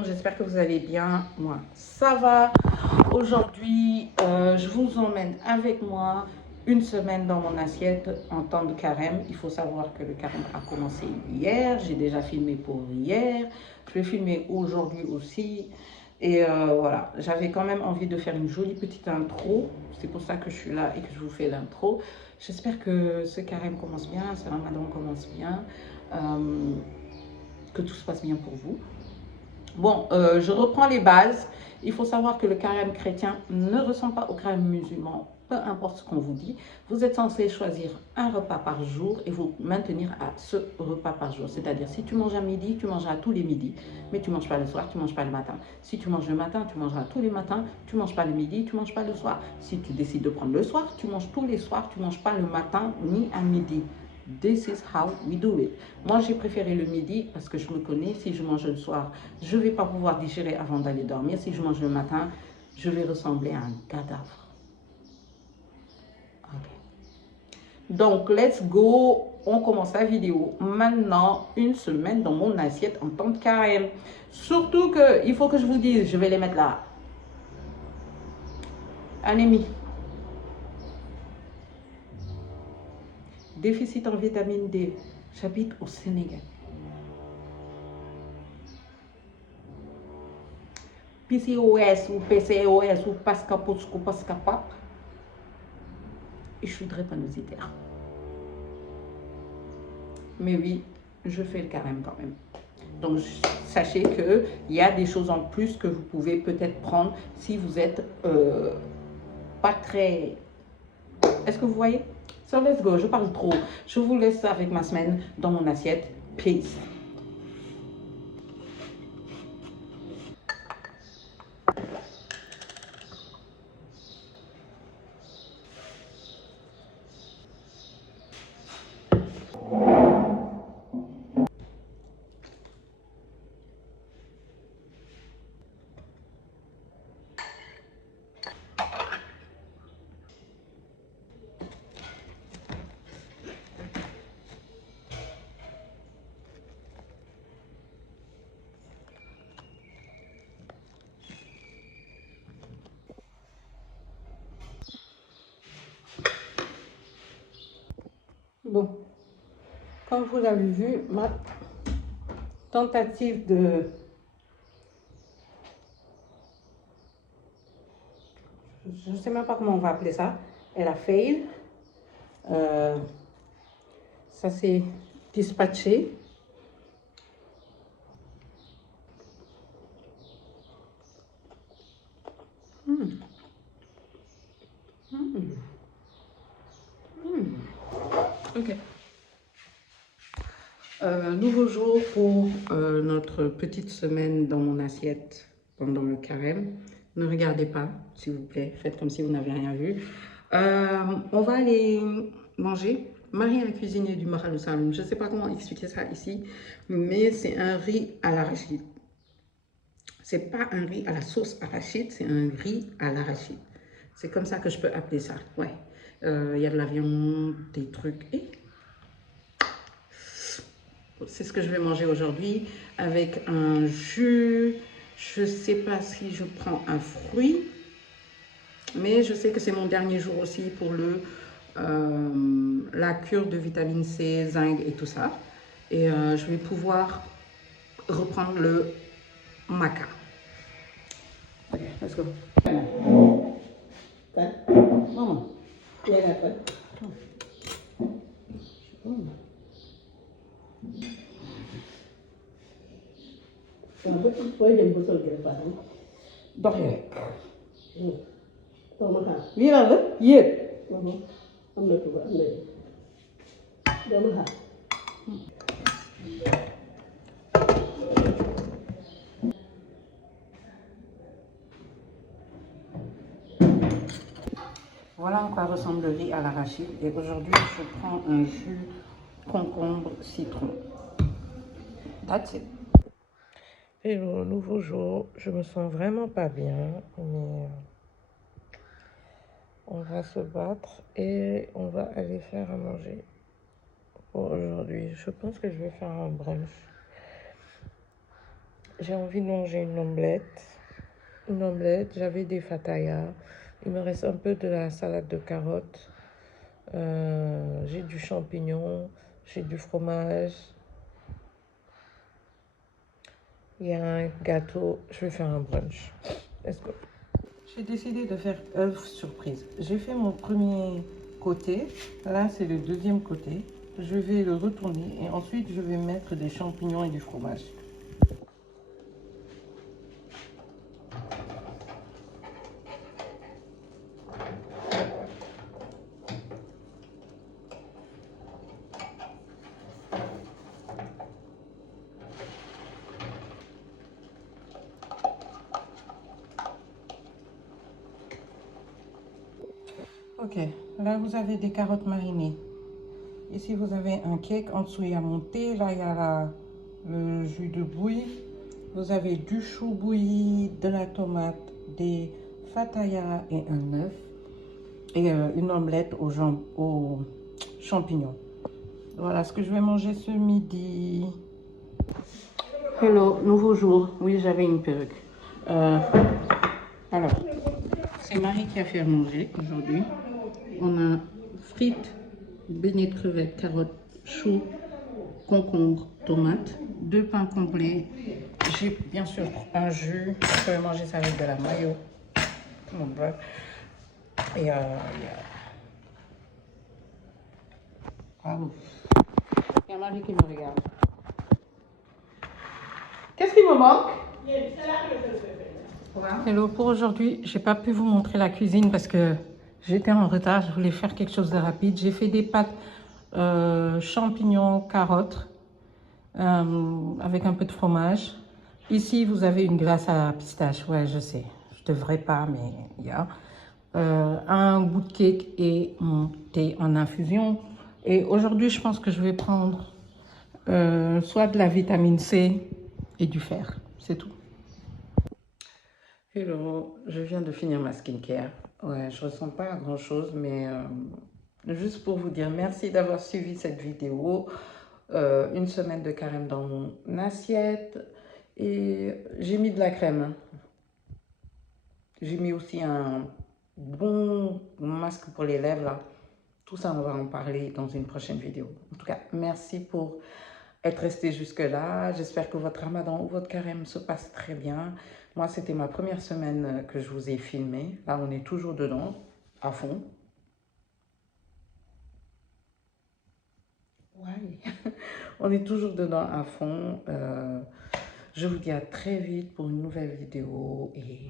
monde, j'espère que vous allez bien. Moi, ça va. Aujourd'hui, je vous emmène avec moi une semaine dans mon assiette en temps de carême. Il faut savoir que le carême a commencé hier. J'ai déjà filmé pour hier. Je vais filmer aujourd'hui aussi. Et voilà, j'avais quand même envie de faire une jolie petite intro. C'est pour ça que je suis là et que je vous fais l'intro. J'espère que ce carême commence bien, ce ramadan commence bien. Que tout se passe bien pour vous. Bon, je reprends les bases. Il faut savoir que le carême chrétien ne ressemble pas au carême musulman. Peu importe ce qu'on vous dit, vous êtes censé choisir un repas par jour et vous maintenir à ce repas par jour. C'est-à-dire, si tu manges à midi, tu mangeras tous les midis. Mais tu ne manges pas le soir, tu ne manges pas le matin. Si tu manges le matin, tu mangeras tous les matins. Tu ne manges pas le midi, tu ne manges pas le soir. Si tu décides de prendre le soir, tu manges tous les soirs. Tu ne manges pas le matin ni à midi. This is how we do it. Moi, j'ai préféré le midi parce que je me connais. Si je mange le soir, je ne vais pas pouvoir digérer avant d'aller dormir. Si je mange le matin, je vais ressembler à un cadavre. Okay. Donc, let's go. On commence la vidéo. Maintenant, une semaine dans mon assiette en temps de carême. Surtout que, il faut que je vous dise, je vais les mettre là. Anémie. Déficit en vitamine D. J'habite au Sénégal. PCOS ou PCOS ou Pascapap, et je suis drépanocytaire. Mais oui, je fais le carême quand même. Donc, sachez qu'il y a des choses en plus que vous pouvez peut-être prendre si vous êtes pas très... Est-ce que vous voyez? So, let's go. Je parle trop. Je vous laisse avec ma semaine dans mon assiette. Peace. Bon, comme vous l'avez vu, ma tentative de... Je ne sais même pas comment on va appeler ça. Elle a fail. Ça s'est dispatché. Ok. Nouveau jour pour notre petite semaine dans mon assiette pendant le carême. Ne regardez pas, s'il vous plaît. Faites comme si vous n'avez rien vu. On va aller manger. Marie a cuisiné du mahal saloum. Je ne sais pas comment expliquer ça ici, mais c'est un riz à l'arachide. C'est pas un riz à la sauce arachide, c'est un riz à l'arachide. C'est comme ça que je peux appeler ça. Ouais. Il y a de la viande, des trucs. Et c'est ce que je vais manger aujourd'hui avec un jus. Je ne sais pas si je prends un fruit, mais je sais que c'est mon dernier jour aussi pour la cure de vitamine C, zinc et tout ça. Et je vais pouvoir reprendre le maca. Ok, let's go. Maman. Dox rek. lii lan la yéet. am na tuba am na doomu xaar. Voilà à quoi ressemble le riz à l'arachide. Et aujourd'hui, je prends un jus concombre citron. That's it. Hello, nouveau jour. Je me sens vraiment pas bien, mais on va se battre et on va aller faire à manger pour aujourd'hui. Je pense que je vais faire un brunch. j'ai envie de manger une omelette. Une omelette, j'avais des fatayas. Il me reste un peu de la salade de carottes. J'ai du champignon, j'ai du fromage. Il y a un gâteau. Je vais faire un brunch. Let's go. J'ai décidé de faire œuf surprise. J'ai fait mon premier côté. Là, c'est le deuxième côté. Je vais le retourner et ensuite, je vais mettre des champignons et du fromage. Ok, là vous avez des carottes marinées. Ici vous avez un cake, en dessous il y a mon thé, là il y a le jus de bouille. Vous avez du chou bouilli, de la tomate, des fatayas et un œuf. Et une omelette aux champignons. Voilà ce que je vais manger ce midi. Hello, nouveau jour. Oui, j'avais une perruque. Alors, c'est Marie qui a fait à manger aujourd'hui. On a frites, beignets de crevettes, carottes, choux, concombre, tomates, 2 pains complets. J'ai bien sûr un jus. Je vais manger ça avec de la mayo. Mon bref. Et bravo. Il y a Marie qui me regarde. Qu'est-ce qui me manque? Hello, pour aujourd'hui, j'ai pas pu vous montrer la cuisine parce que j'étais en retard. Je voulais faire quelque chose de rapide. J'ai fait des pâtes champignons, carottes avec un peu de fromage. Ici, vous avez une glace à pistache. Ouais, je sais. Je devrais pas, mais il y a. Un bout de cake et mon thé en infusion. Et aujourd'hui, je pense que je vais prendre soit de la vitamine C et du fer. C'est tout. Hello, je viens de finir ma skincare. Ouais, je ressens pas grand chose, mais juste pour vous dire merci d'avoir suivi cette vidéo. Une semaine de carême dans mon assiette et j'ai mis de la crème. J'ai mis aussi un bon masque pour les lèvres là. Tout ça, on va en parler dans une prochaine vidéo. En tout cas, merci pour être resté jusque-là. J'espère que votre ramadan ou votre carême se passe très bien. Moi, c'était ma première semaine que je vous ai filmé. Là, on est toujours dedans, à fond. Ouais. On est toujours dedans à fond. Je vous dis à très vite pour une nouvelle vidéo et